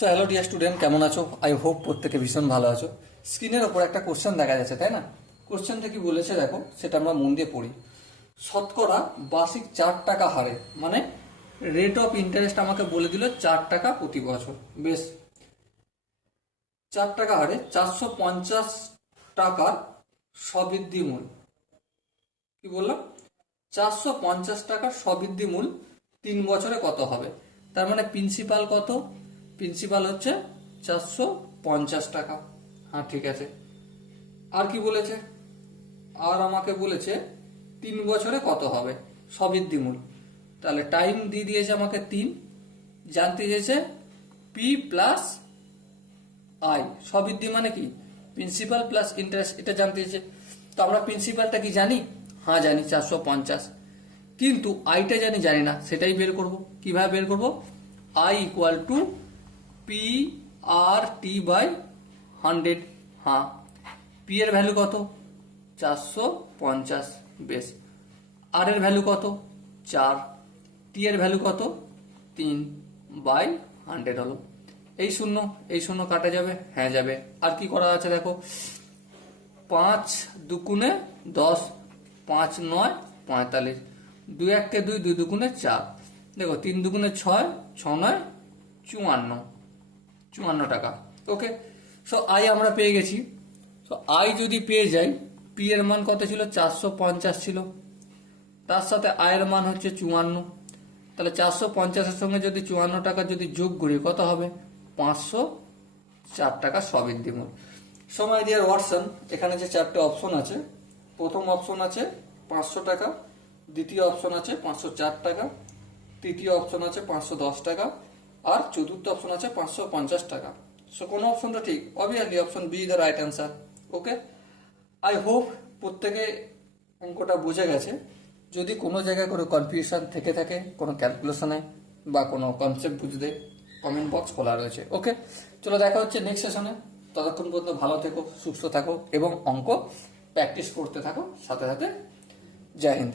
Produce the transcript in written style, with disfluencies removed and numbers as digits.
So hello dear student, কেমন আছো? I hope প্রত্যেকে ভীষণ ভালো আছো। স্ক্রিনের ওপর একটা কোশ্চেন দেখা যাচ্ছে, তাই না? কোশ্চেনটা কি বলেছে দেখো, সেটা আমরা মন দিয়ে পড়ি। শতকরা বার্ষিক 4 টাকা হারে, মানে রেট অফ ইন্টারেস্ট আমাকে বলে দিল 4 টাকা প্রতি বছর। বেশ, 4 টাকা হারে 450 টাকার স্ববৃদ্ধি মূল। কি বললাম? 450 টাকার স্ববৃদ্ধি মূল 3 বছরে কত হবে? তার মানে প্রিন্সিপাল কত? প্রিন্সিপাল হচ্ছে 450 টাকা। হ্যাঁ, ঠিক আছে। আর কি বলেছে? আর আমাকে বলেছে 3 বছরে কত হবে স্ববৃদ্ধি মূল। তাহলে টাইম দিয়ে দিয়েছে আমাকে 3, জানতে চেয়েছে পি প্লাস আই। স্ববৃদ্ধি মানে কি? প্রিন্সিপাল প্লাস ইন্টারেস্ট, এটা জানতে চেয়েছে। তো আমরা প্রিন্সিপালটা কি জানি? হ্যাঁ জানি, 450। কিন্তু আইটা জানি না, সেটাই বের করব। কিভাবে বের করব? I equal to P R T by 100। হ্যাঁ, পি এর ভ্যালু কত? 450। বেশ, আর এর ভ্যালু কত? 4। টি এর ভ্যালু কত? 3 বাই 100 হলো। এই শূন্য কাটা যাবে? হ্যাঁ যাবে। আর কি করা আছে দেখো, 5 দুগুণে 10, 5 9 45, 2 1 2, 2 দুগুণে 4, দেখো 3 দুগুণে 6, 6 9 54 টাকা। ওকে, সো আই আমরা পেয়ে গেছি। সো আই যদি পেয়ে যাই, পি এর মান কত ছিল? 450 ছিল, তার সাথে আয়ের মান হচ্ছে 54। তাহলে 450-এর সঙ্গে যদি 54 টাকা যদি যোগ করি, কত হবে? 504 টাকা স্ববৃদ্ধি মূল। সময় ডিয়ার ওয়াটসন, এখানে যে 4টে অপশন আছে, প্রথম অপশন আছে 500 টাকা, দ্বিতীয় অপশন আছে 504 টাকা, তৃতীয় অপশন আছে 510 টাকা, আর চতুর্থ অপশন আছে 550 টাকা। সো কোন অপশনটা ঠিক? Obviously option B the right answer. Okay, I hope প্রত্যেকে অঙ্কটা বুঝে গেছে। যদি কোনো জায়গায় কোনো কনফিউশন থেকে থাকে কোনো ক্যালকুলেশনে বা কোনো কনসেপ্ট বুঝতে, কমেন্ট বক্স খোলা রয়েছে। ওকে, চলো দেখা হচ্ছে নেক্সট সেশনে। ততক্ষণ পর্যন্ত ভালো থেকো, সুস্থ থাকো এবং অঙ্ক প্র্যাকটিস করতে থাকো সাথে সাথে। জয় হিন্দ।